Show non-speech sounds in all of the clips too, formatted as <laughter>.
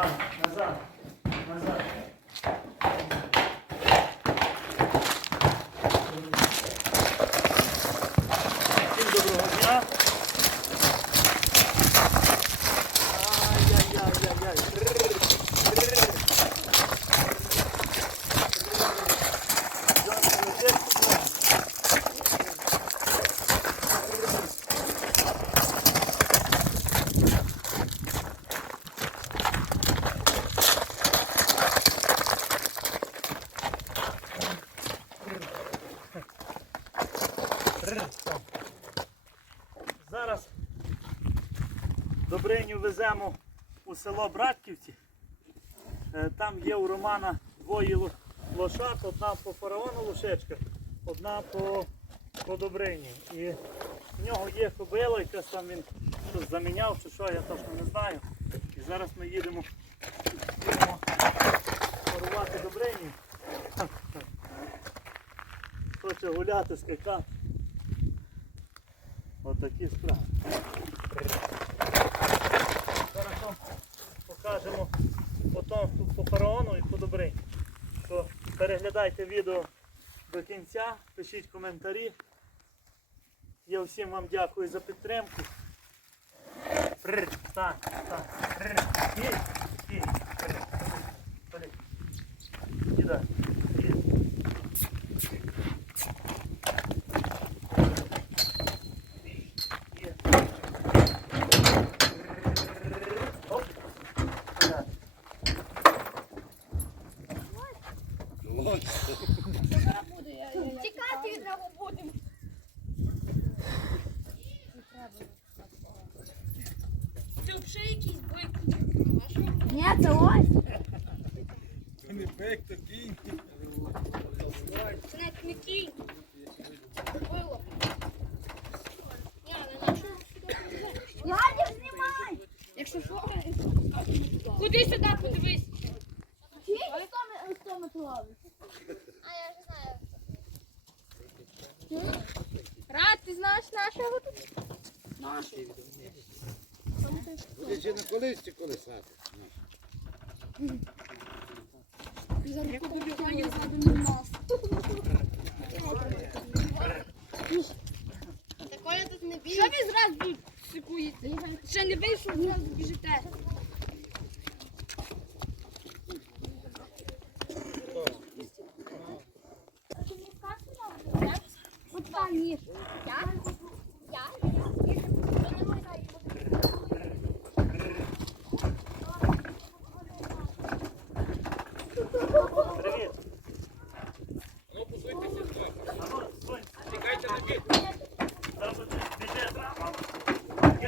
Так, назад. Назад. Всім доброго дня. Ай-яй-яй-яй-яй. Зараз Добриню веземо у село Братківці. Е, Там є у Романа двоє ло- лошад, одна по фараону лошечка, одна по, по Добрині. І в нього є кобила, якась там він щось заміняв чи що, я точно не знаю. І зараз ми їдемо, їдемо парувати Добрині. <laughs> Хоче гуляти, скакати. Отакі справи. Зараз вам покажемо потомство по фараону і по добрині. То переглядайте відео до кінця, пишіть коментарі. Я всім вам дякую за підтримку. Прр, Так, так вперед. Кидай. Кінь. Є. Оп. Так. Тікати від нього будемо. Це взагалі якийсь бик. Ні, це ось. Не пек, то кінь. Це навіть не кінь. Це було. Ні, але на що сюди? Ладно, знімай. Якщо що, куди сюди подивись? Тільки 100 метровий. А я вже знаю. Рад, ти знаєш нашого тут? Ще на колисці колесати. Такое тут не. Що ви зразу сикуєте? Ще не вийшов, зразу біжите.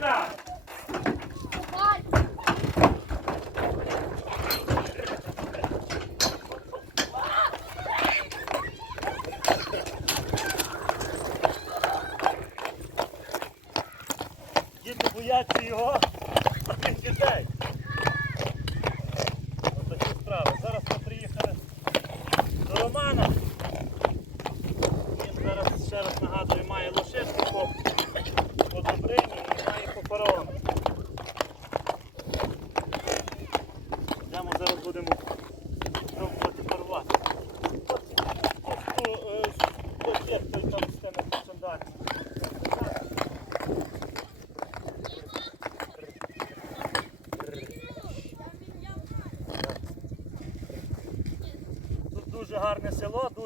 真的。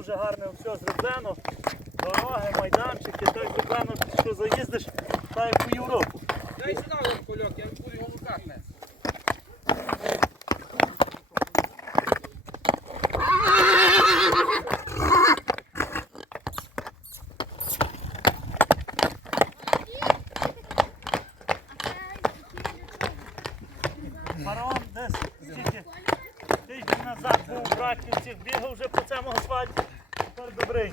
Дуже гарне все зроблено. Дороги, майданчики, так зроблено, що заїздиш, так як у Європу. Дай сюди один кульок, я буду його в руках нести. Фараон десь тільки тиждень назад був у Браківці, бігав вже по цьому асфальті. Тепер добрий.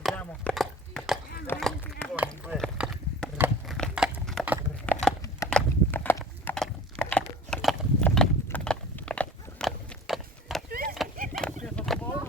Йдемо. Коні, ви. Ти за тобою?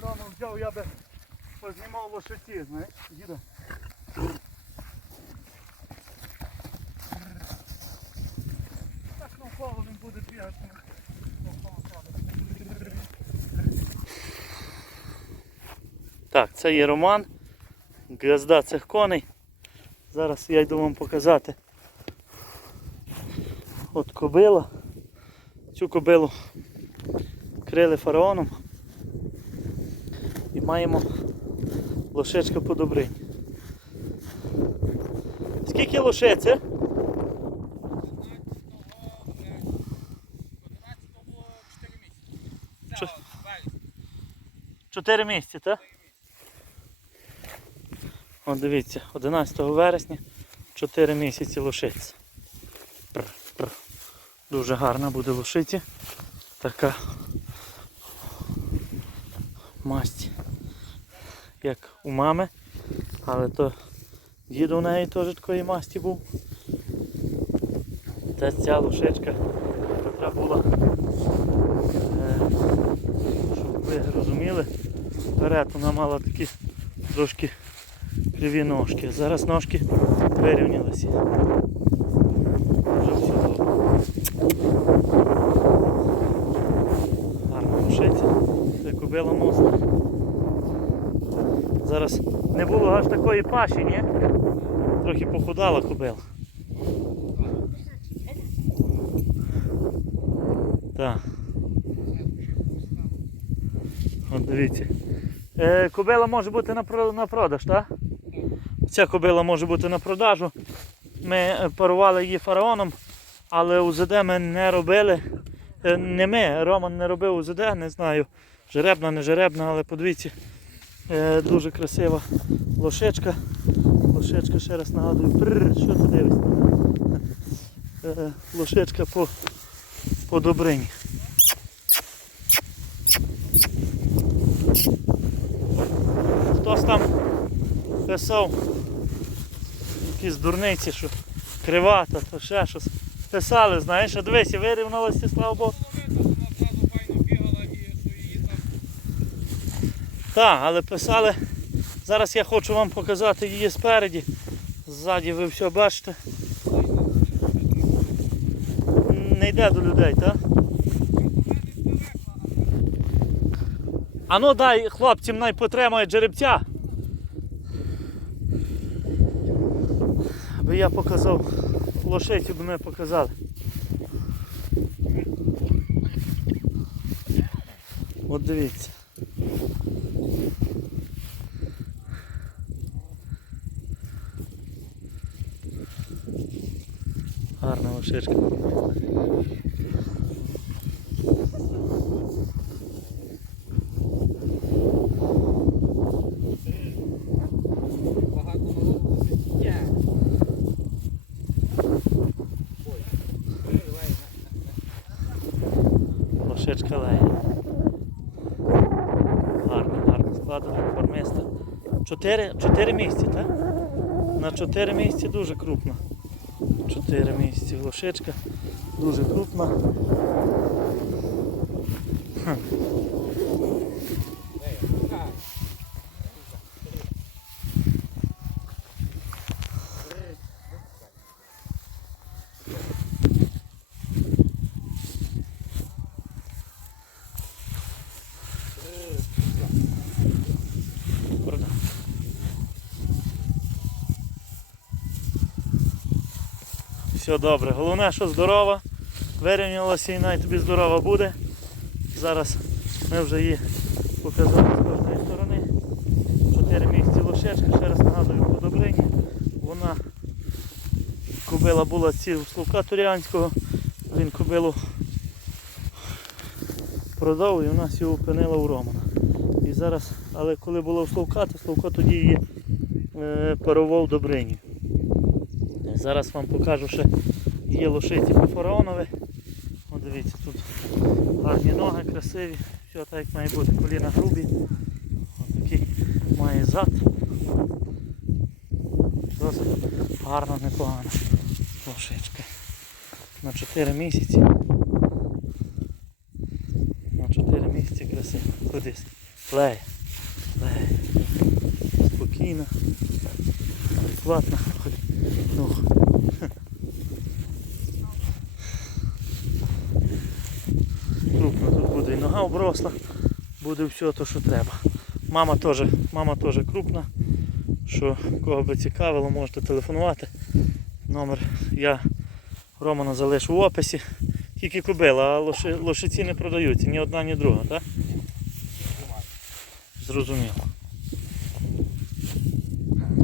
О, приїхав, я би познімав лошаті, знаєш, діда. Так навколо він буде бігати. Так, це є Роман, газда цих коней. Зараз я йду вам показати. От кобила. Цю кобилу крили фараоном. Маємо лошечка по добрині. Скільки лошець? 4 Чотири місяці, так? От дивіться, 11 вересня 4 місяці лошиці. Дуже гарна буде лошиці. Така масть, як у мами. Але то дід у неї теж такої масті був. Та ця лошечка, яка була, е, щоб ви розуміли, вперед вона мала такі трошки криві ножки. Зараз ножки вирівнялися. Вже все добре. Гарно лошиця. Це кобила. Зараз не було аж такої паші, ні? Трохи похудала кобила. Так. От дивіться. Е, кобила може бути на, на продаж, так? Ця кобила може бути на продажу. Ми парували її фараоном, але УЗД ми не робили. Е, Не ми, Роман не робив УЗД, не знаю. Жеребна, не жеребна, але подивіться. Е, дуже красива лошечка. Лошечка, ще раз нагадую. Прррр, що ти дивишся? Е, лошечка по, по добрині. Хтось там писав якісь дурниці, що кривата, то ще щось. Писали, знаєш, а дивись, і вирівналося, слава Богу. Вона зразу файно бігала і що її там Так, але писали. Зараз я хочу вам показати її спереді. Ззаді ви все бачите. Не йде до людей, так? А ну дай хлопцям най потримає жеребця. Аби я показав лошицю, б не показали. От дивіться. Гарна овширка. Лошечка лає. Гарно, гарно складено формиста. Чотири, чотири місці, так? На чотири місці дуже крупно. 4 місяці глушечка, дуже крупна. Все добре. Головне, що здорова. Вирівнялася і навіть тобі здорова буде. Зараз ми вже її показали з кожної сторони. Чотири місяці лошечка, ще раз нагадую по Добрині. Вона кобила була ці у Слука Турянського. Він кобилу продав і у нас його опинила у Романа. І зараз, але коли була у Славка, то Славко тоді її е, парував Добрині. Зараз вам покажу ще є лошиці по фараонові. О, дивіться, тут гарні ноги, красиві, все так має бути, коліна грубі. Ось такий має зад. Досить гарно, непогано. Лошичка. На 4 місяці. На 4 місяці красиво. Кудись. Леє. спокійна, адекватна. Хоч, ну, Крупно тут буде і нога обросла, буде все те, що треба. Мама теж, мама теж крупна. Що кого би цікавило, можете телефонувати. Номер я Романа залишу в описі. Тільки кобила, а лоши, лошиці не продаються, ні одна, ні друга, так? Зрозуміло.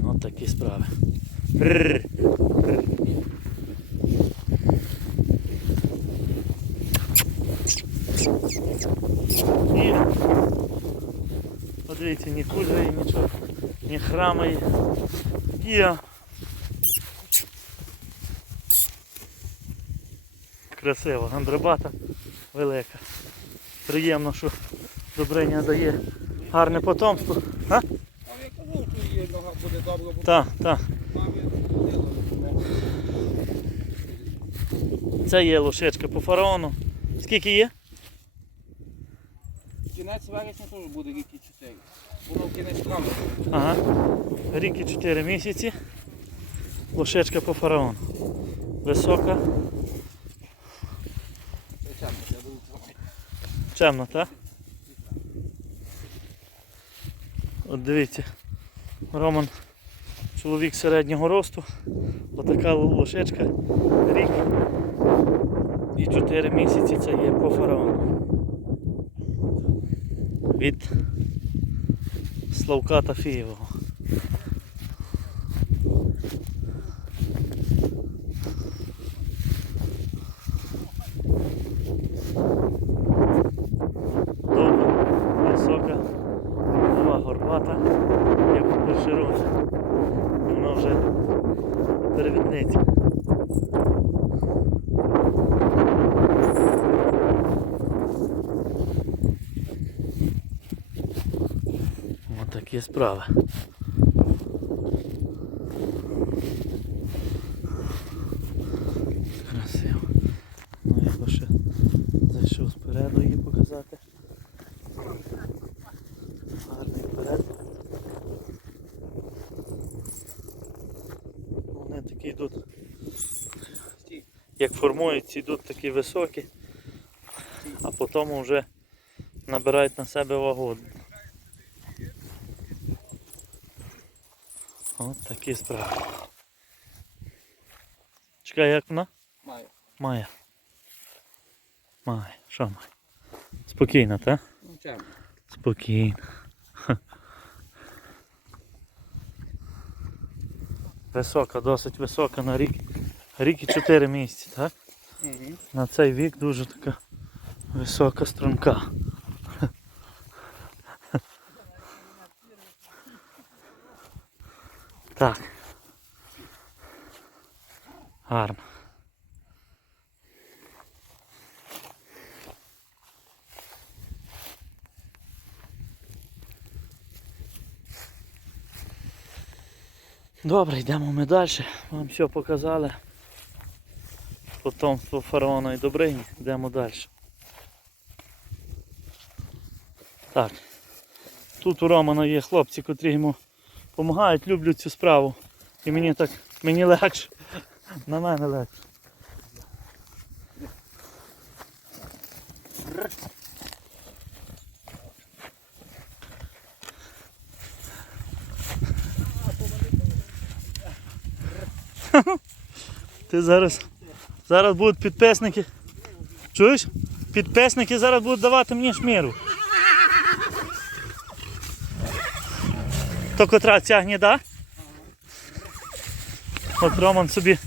От такі справи. І подивіться, ні кудрої, нічого, ні храмої. Є. Красиво, гандрабата велика. Приємно, що Добриня дає гарне потомство. А? А я казав, що її нога буде добре, бо Так, так. Це є лошечка по фараону. Скільки є? Вересня теж буде ріки 4. Воно в кінець. Ага. Рік і 4 місяці. Лошечка по фараону. Висока, чемна, так? От дивіться. Роман чоловік середнього росту. Отака лошечка. Рік і 4 місяці це є по фараону. Від Славка Тафієвого. Довга, висока, голова горбата, як у першерон. Вона вже перевідниця. Справи. Красиво. Ну я би ще зайшов спереду її показати. Гарний вперед. Вони такі йдуть, як формуються, йдуть такі високі, а потім вже набирають на себе вагу. От такі справи. Чекай, як вона? Маю. Має. Має. Що має? Спокійно, так? Ну, чим? Спокійно. Ха. Висока, досить висока на рік. Рік і 4 місяці, так? Угу. На цей вік дуже така висока струнка. Так. Гарно. Добре, йдемо ми далі. Вам все показали. Потомство фараона і Добрині. Йдемо далі. Так. Тут у Романа є хлопці, котрі йому допомагають, люблю цю справу. І мені так, мені легше. На мене легше. Ти зараз. Зараз будуть підписники. Чуєш? Підписники зараз будуть давати мені шміру. То котра ця гніда? От Роман собі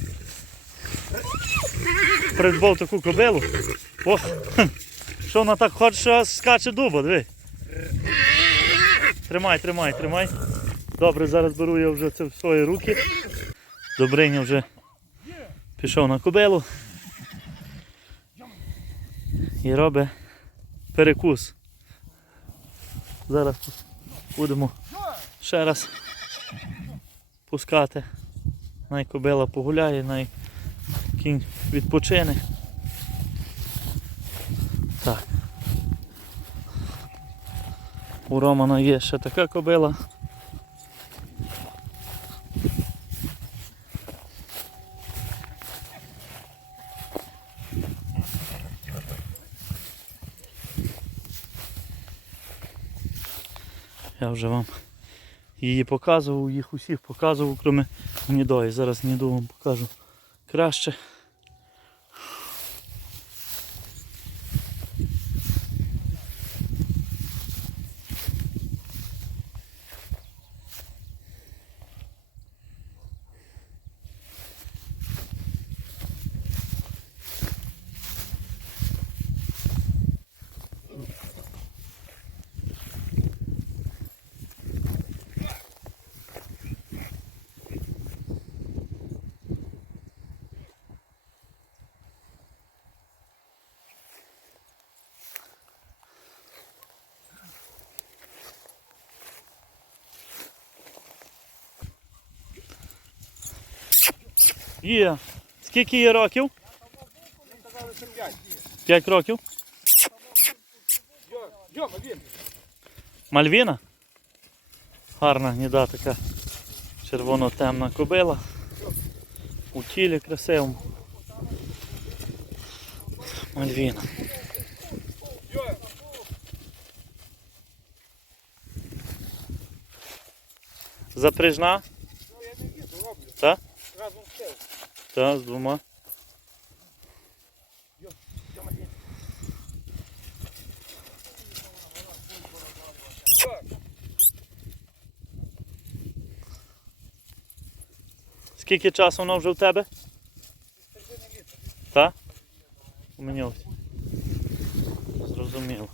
придбав таку кобилу. Ох, що вона так хоче, що скаче дуба, диви. Тримай, тримай, тримай. Добре, зараз беру я вже це в свої руки. Добриня вже пішов на кобилу і робить перекус. Зараз будемо ще раз пускати. Най кобила погуляє, най кінь відпочине. Так. У Романа є ще така кобила. Я вже вам її показував, їх усіх показував, крім гнідої. Зараз нідо вам покажу краще. Є. Скільки є років? П'ять. Років. Мальвіна. Гарна гніда така червоно-темна кобила. У тілі красивому. Мальвіна. Запряжна? ну я не їду, роблю. Так? Разом з цим. Так, з двома. Скільки часу воно вже в тебе? Так? Помінявся. Зрозуміло.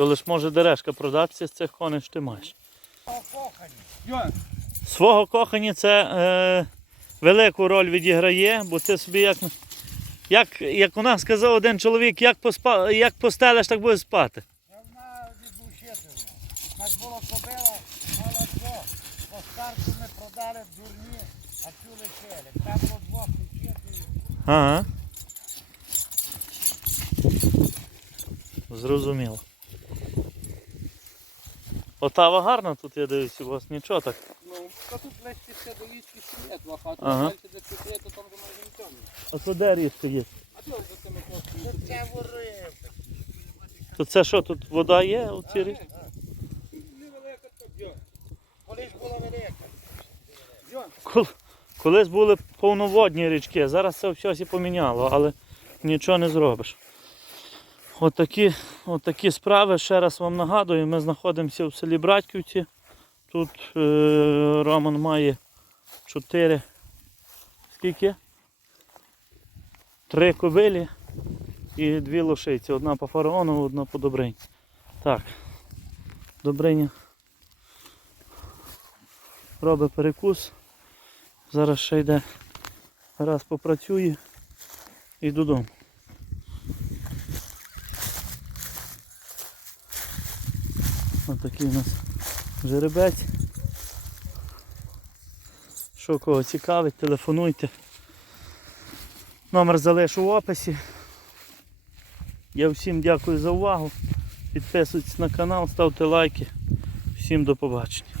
То лиш може дерешка продатися з цих коней, що ти маєш. Свого кохання це е, велику роль відіграє, бо ти собі як, як, як у нас сказав один чоловік, як, поспа, як постелиш, так будеш спати. Вона відлучити. У нас було кобила, мала двох. По ми продали дурні, а цю лишили. Треба було двох лишити. Ага. Зрозуміло. Отава гарна тут, я дивлюсь, у вас нічого так. ну, та тут легше ще до річки сім'єтла, а тут Ага. далі де чотири, то там вже майже нічого. А то де різко є? А ти за цими. Тут це вори. То це що, тут вода є у цій річці? Невелика так, йо. Колись була велика. Йо, Кол- Колись були повноводні річки, зараз це все поміняло, але нічого не зробиш. Отакі, отакі справи, ще раз вам нагадую, ми знаходимося в селі Братьківці. Тут е, Роман має чотири. Скільки? Три кобилі і дві лошиці. Одна по фараону, одна по Добрині. Так. Добриня робить перекус. Зараз ще йде раз попрацює і додому. Ось такий у нас жеребець. Що кого цікавить, телефонуйте. Номер залишу в описі. Я всім дякую за увагу. Підписуйтесь на канал, ставте лайки. Всім до побачення.